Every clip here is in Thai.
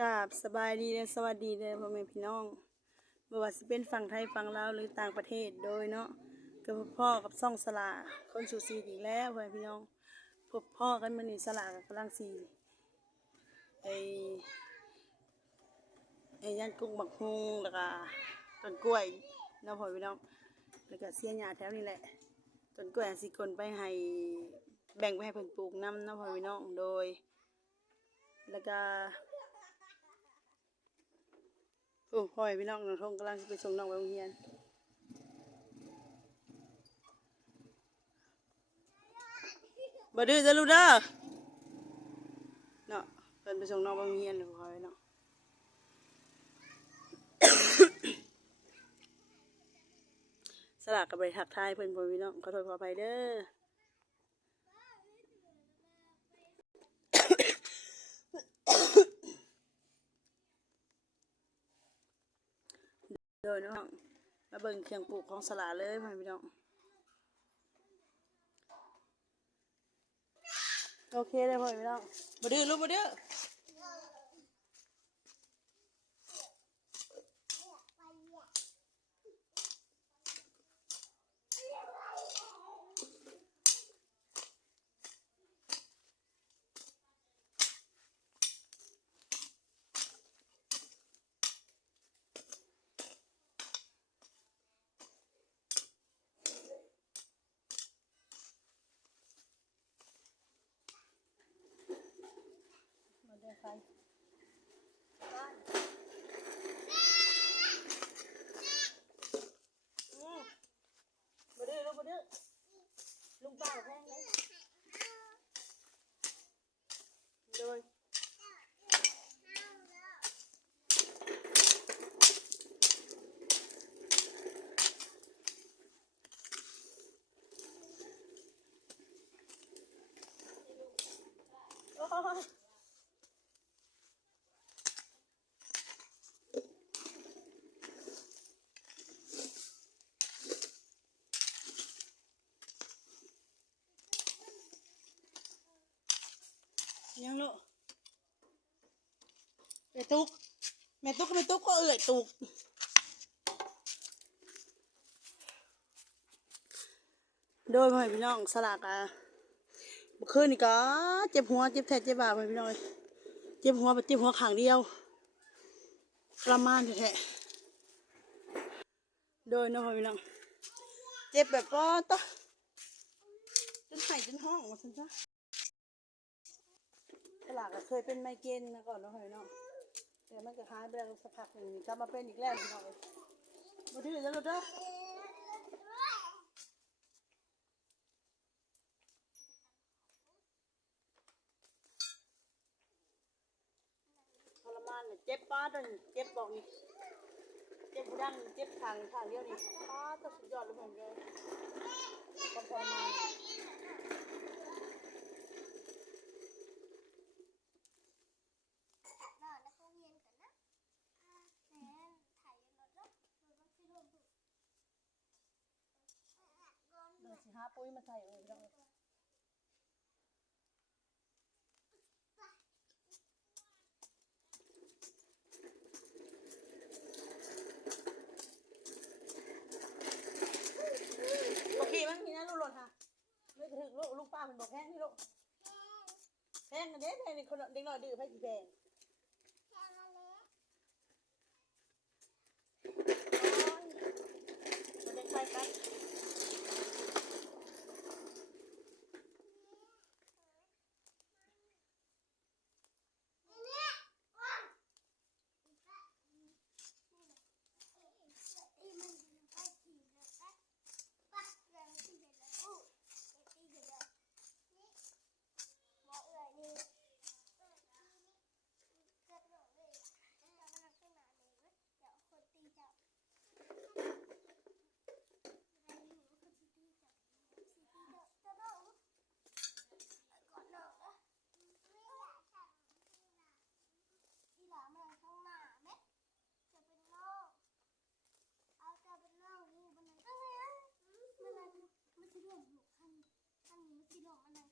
กราบสบายดีและสวัสดีเลยพ่อแม่พี่น้องบ่ว่าสิเป็นฝั่งไทยฝั่งลาวหรือต่างประเทศโดยเนาะกับพ่อกับซ่องสลาคนสู่ซีอีกแล้วพ่อแม่พี่น้องพบพ่อกันมื้อนี้สลากับกำลังสีไอไอ้ยันกุ้งบักฮงแล้วก็ต้นกล้วยเนาะพ่อแม่พี่น้องแล้วก็เสียหญ้าแถวนี้แหละต้นกล้วยสิคนไปให้แบ่งไปให้เพิ่นปลูกนํเนาะพ่อแม่พี่น้องโดย แล้วก็ โอ้พ่อแม่พี่น้องน้องทงกำลังสิไปส่งน้องไปโรงเรียนบ่ดื้อจะรู้เด้อเนาะเพิ่นไปส่งน้องไปโรงเรียนเลยพ่อแม่เนาะสลากกับบริทักทายเพิ่นพ่อแม่พี่น้องขอโทษขออภัยเด้อ โดยน้องมาเบิ่งเครื่องปลูกของสลาเลยพี่น้อง โอเคเลยพ่อพี่น้องมาดื้อลูกมาดื้อ ใครอืมบ่ดื้อลูกบ่ดื้อลุงป้าแพงเลยโดย โอ้ยยังลูกแม่ตุ๊กแม่ตุ๊กแม่ตุ๊กก็เอื่อยตุกโดยพ่อพี่น้องสลากอะเคืนนี่ก็เจ็บหัวเจ็บแท้เจ็บบ่าไปพี่น้อยเจ็บหัวไปเจ็บหัวขางเดียวทรมานแท้โดยเนาะพ่อพี่น้องเจ็บแบบก็ต่อจนไห้จนห้องมาสันจ้ะตลากเคยเป็นไมเกรนมาก่อนเนาะพ่อพี่น้อง แต่มันก็หายไปแล้วสักพักหนึ่งกลับมาเป็นอีกแล้วพี่น้องเอ้ยมาดื้อจะหลุดเด้อทรมานเนี่ยเจ็บป้าดันเจ็บบอกนี่เจ็บดังเจ็บทางทางเดียวนี่ป้าก็สุดยอดเลยผมเลยความทรมานเนี่ย นอนแล้วก็เวียนกันนะอ่าแหมถ่ายรถรถรถที่ร่วมบุกก่อน เดี๋ยวสิหา ปุ๋ยมาใส่เองพี่น้องเอ้ยโอเคมั้งนี่นะลูกหล่นค่ะไม่ถึงลูกลูกป้าเป็นบอกแพงนี่ลูกแพงกันเด้แพงนี่คนเด็กน้อยดื้อไผสิแพงแค่มาแล้วมันจะใครกัน ตีมันไปขี่เลยไปปักแรงที่เด็ดเลยอู้ตีเด็ดเลยนี่หมอเอ๋ยนี่เกิดหนูเลยจะมานั่งข้างหน้าเลยเว้ยเดี๋ยวคนตีจับอะไรหนูคนตีจับตีจับจะต้องก่อนหนูไม่อยากจับที่หลังมาข้างหน้าไหมจะเป็นโรค เอาจะเป็นเล่านี่บันไดก็เลยมันนั้นมันสิลมอยู่ข้างข้างนี้มันสิลมมันนั้นข้างหลังมันจะบนล่องมันบนล่องหรอกข้าง นี้ขึ้นไปอยู่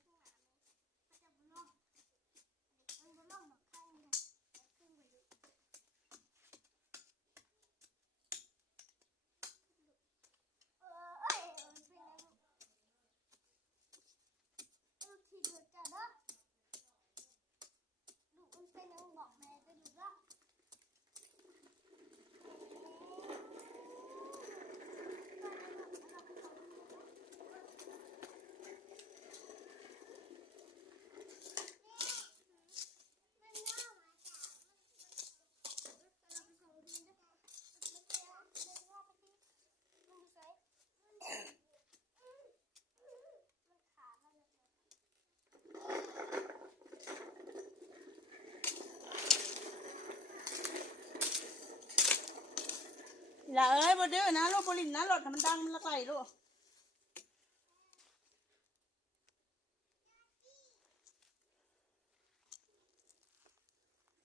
อย่าเอ้ยบดื้อนะลูกบ่ลินนะรถมันดังมันละไก่ลูก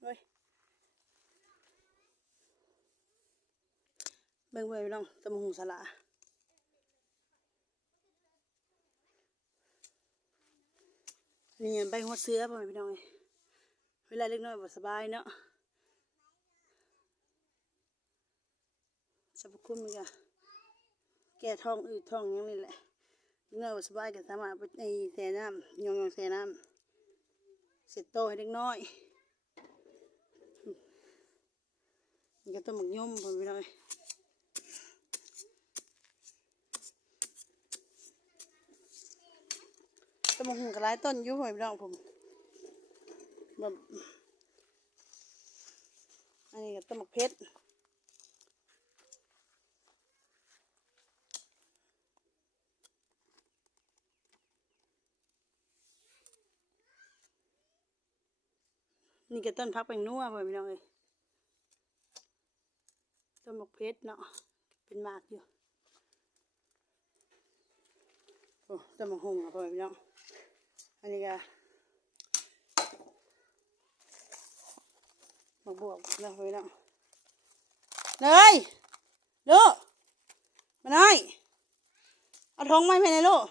เฮ้ยเบิ่งเบิ่งน้องตะมงสละนี่ใบหัวเสือพ่อพี่น้องเอ้ยเวลาเล็กน้อยบ่สบายเนาะ สรรพคุณมันก็แก้ท้องอืดท้องยังนี่แหละเงื่อสบายก็สามารถไปในแช่น้ำยองยองแช่น้ำเสร็จโตให้เด็กน้อยนี่ก็ต้นหมกย่มผมไปเลยต้นหมกหุงกระไรต้นยู่ผมไปลองผมแบบอันนี้ก็ต้นหมกเพชร นี่ก็ต้นพักแปงนัวพ่อพี่น้องเอ้ยต้นมะเพชรเนาะเป็นมากอยู่โอ้ต้นมะฮุงอะพ่อพี่น้องอันนี้ก็มะบวบนะพ่อพี่น้องเนยลูกมาหน่อยเอาทองไม้ไปไหนลูก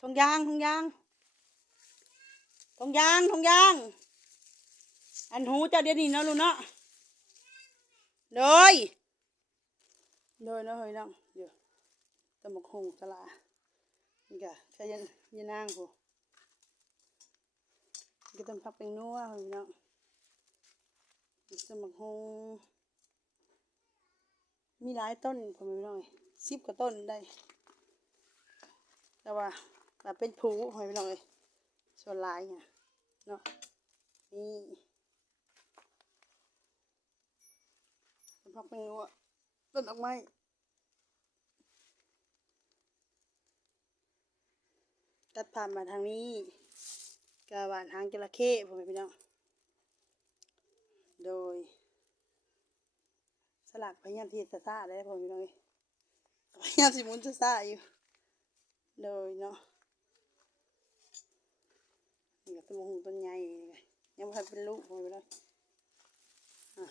ทองยางทองยาง ทองยางทองยาง อันหูเจ้าเดี๋ยวนี้เนาะลูกเนาะโดยโดยเนาะเฮ้ยน้องเดี๋ยวตะมกหงสลานี่กะใช้ยันยันนางผู้นี่ก็ต้องพับเป็นนัวเฮ้ยน้องตะมกหงมีหลายต้นผมไม่น้อยสิบกว่าต้นได้แต่ว่าแต่เป็นผูหอยไปหน่อย ส่วนลายไงเนาะนี่ต้นพักเป็นงัวต้นดอกไม้ตัดผ่านมาทางนี้กระหวานหางจระเข้ผมพี่น้องโดย สลักพยายามที่จะซ่าได้ผมพี่น้องพยายามสิมุนจะซ่าอยู่ โดยเนาะ ต้นมะฮุงต้นใหญ่นี่ไงยังไม่ทันเป็นลูกผมไปแล้วอะ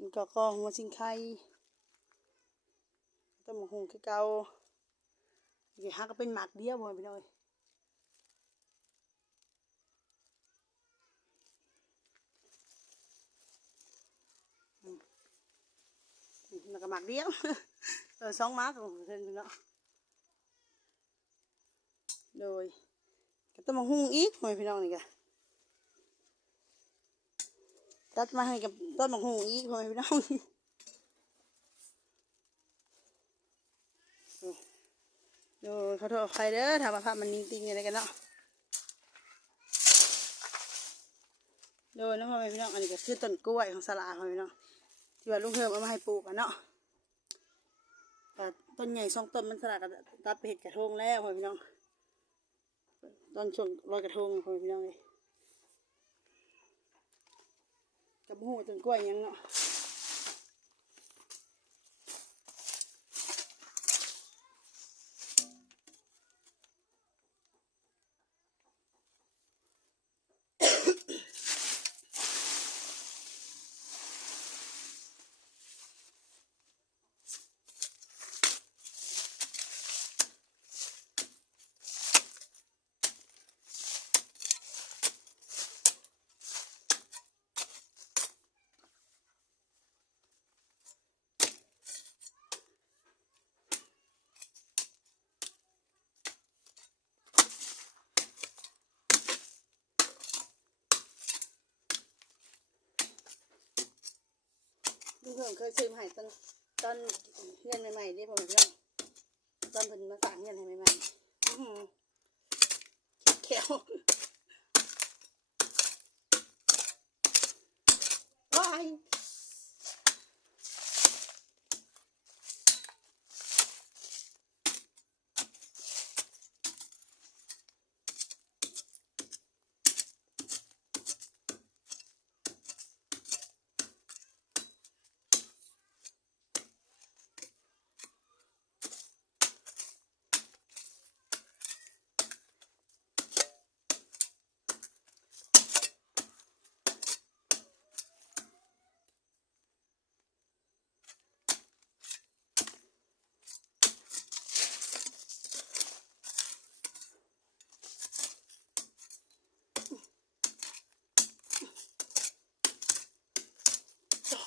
นี่ก็ก็หัวสิงไข่ต้นมะฮุงคือเก่าอยู่ฮักก็เป็นหมากเดียวผมไปเลยแล้วก็หมากเดียวเออสองหมากของเพิ่นเนาะ โดยก็ต้องมาหุงอีกหอยพี่น้องนี่กะตัดมาให้กับต้นมะฮุงอีกหอยพี่น้องโดยขอโทษใครเด้อถ้าว่าภาพมันนิ่งๆอะไรกันเนาะโดยน้องพ่อแม่พี่น้องอันนี้ก็คือต้นกล้วยของสลาพ่อแม่พี่น้องที่ว่าลุงเฮิมเอามาให้ปลูกอะเนาะก็ต้นใหญ่สองต้นมันสลัดกับตัดไปเห็ดกระทงแล้วพ่อพี่น้อง ตอนช่วงลอยกระทงพ่อพี่น้องเลยกับหูต้นกล้วยยังเนาะลุง เคยซื้อมาให้ตอนตอนเงินใหม่ๆนี่ผมเพี่น้องตอนเพิ่นมาสั่งเงินให้ใหม่ๆเขียวาย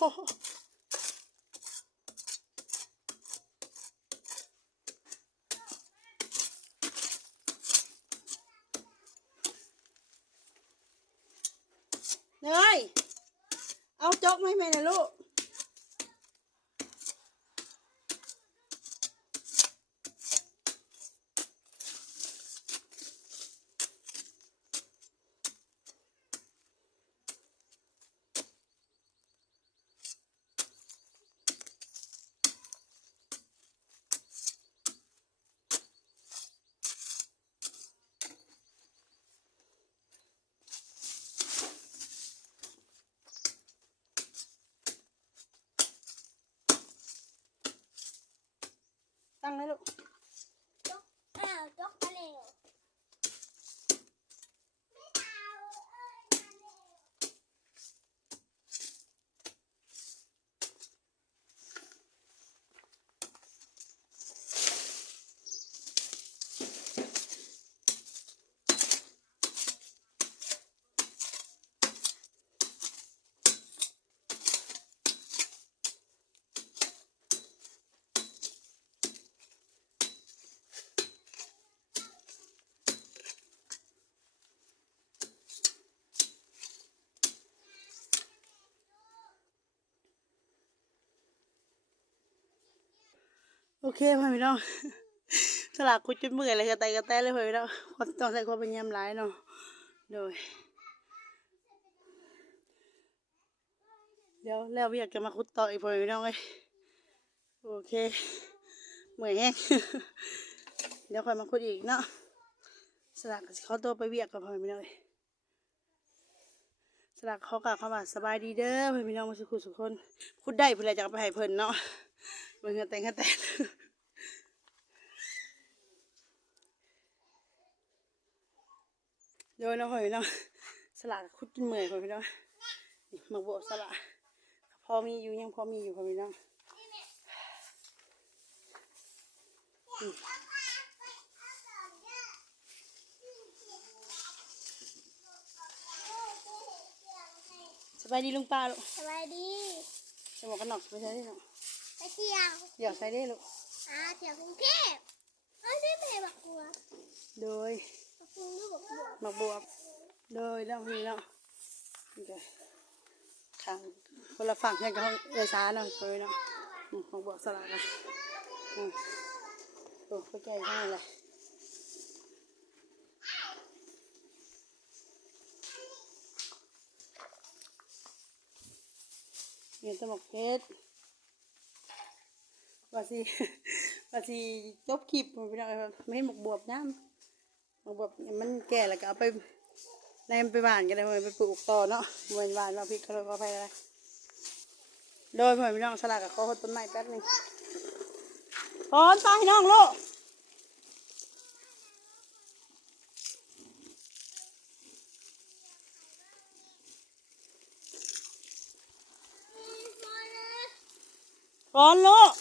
เนยเอาจกมาให้แม่นะลูก ตั้งเลยลูก จกอ้าวจกมาเร็วไม่เอาเอ้ยมาเร็ว โอ เคพ่อพี่น้องสลากคุดจนเมื่อยเลยกระแตกระแตเลยพ่อพี่น้องความต้องใส่ความเป็นยำร้ายเนาะโดยเดี๋ยวแล้วอยากจะมาคุดต่ออีกพ่อพี่น้องเลยโอเคเมื่อยแห้งเดี๋ยวค่อยมาคุดอีกเนาะสลากเขาตัวไปเวียกกับพ่อพี่น้องเลยสลากเขากลับเข้ามาสบายดีเด้อพ่อพี่น้องมาสุขุสุขคนคุดได้เพื่อจะไปให้เพิ่นเนาะเบิ่งกันแต่งกันแต่ง โดยเน้องพ่อพี่น้องสลากคุดจนเมื่อยพ่อพี่น้องนี่มาบวสลากพอมีอยู่ยังพอมีอยู่พ่อพี่น้องอืมสบายดีลุงป้าลูกสวัสดีใส่หมวกกันน็อกไปใส่ได้เนาะไปเที่ยวเดี๋ยวใส่ได้ลูกอ่าเที่ยวกรุงเทพเอ้ยนี่ไม่บักบัวโดย หมักบวบโดยแล้วพี่เนาะนี่ก็ทางคนละฝั่งกันกับห้องเอซาเนาะเคยเนาะมหมักบวบสลัดกันอืมโอ้เข้าใจข้างในเลยเรียนสมกเพชรว่าสิว่าสิจบคลิปไปหน่อยไม่ให้หมกบวบน้ำ มันแบบมันแก่แล้วก็เอาไปในมันไปหวานกันเลยไปปลูกต่อเนาะเหมือนหวานมาพริกเขาเลยก็ไปอะไรโดยพ่อพี่น้องสลักกับเขาต้นไม้แป๊บนึงพอนตายน้องลูกมีคนเลยพอนลูก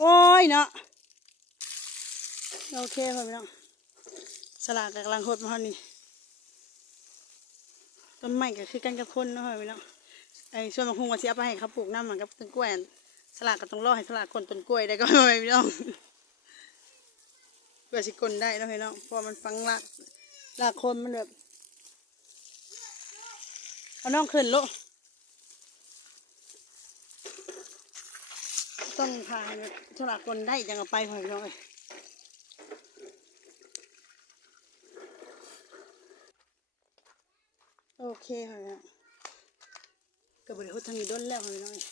โอ้ยเนาะโอเคพ่อพี่น้อง สลักกับกำลังโคตรมานี้ต้นไม้ก็คือกันกับคนเนาะพ่อพี่น้องไอ้ส่วนบางคนก็เสียไปให้เขาปลูกน้ำมันกับต้นกล้วยสลักก็ต้องรอให้สลักคนต้นกล้วยได้ก็พ่อพี่น้องเพื่อสิกลได้เนาะพี่น้องเพราะมันฟังลากลากคนมันแบบเอาน้องขึ้นลูกต้องพาสลักคนได้จังเอาไปพ่อพี่น้องเอ้ย โอเคค่ะพี่น้องก็บริโภคทางนี้ด้นแล้วค่ะพี่น้องเอ้ย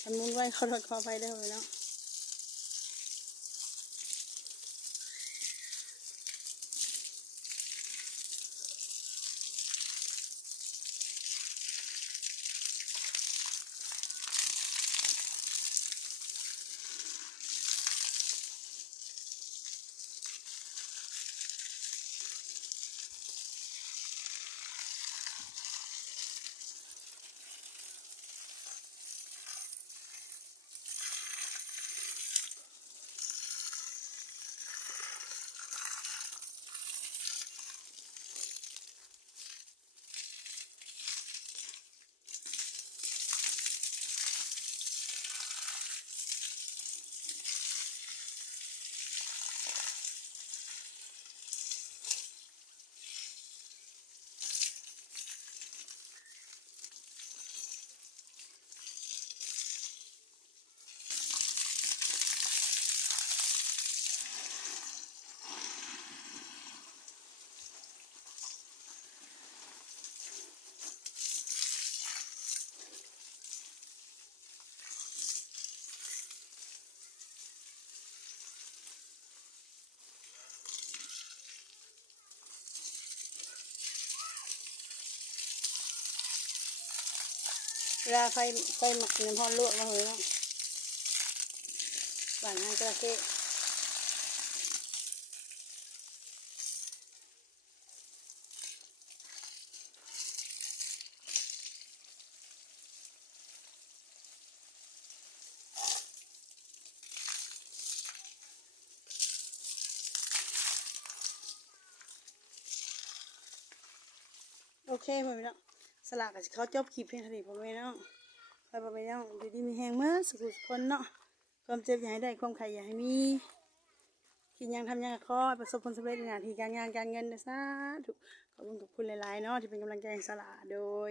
ทำมุนไว้ขอโทษขอไปได้เลยแล้ว ลาไฟไฟหมักน้ำพอนลวกมาเหยเนาะหวานหางกระเข้โอเคพ่อแม่เนาะ สลากกับเขาจบคลิปเพียงเท่านี้พ่อแม่เนาะคอยพ่อแม่เนาะอยู่ดีมีแหงเมื่อสุขสุขคนเนาะความเจ็บอย่าให้ได้ความไข่อย่าให้มีกินยังทำยังก็ขอประสบผลสำเร็จในหน้าที่การงานการเงินนะสาธุขอบคุณกับคุณหลายๆเนาะที่เป็นกำลังใจสลาโดย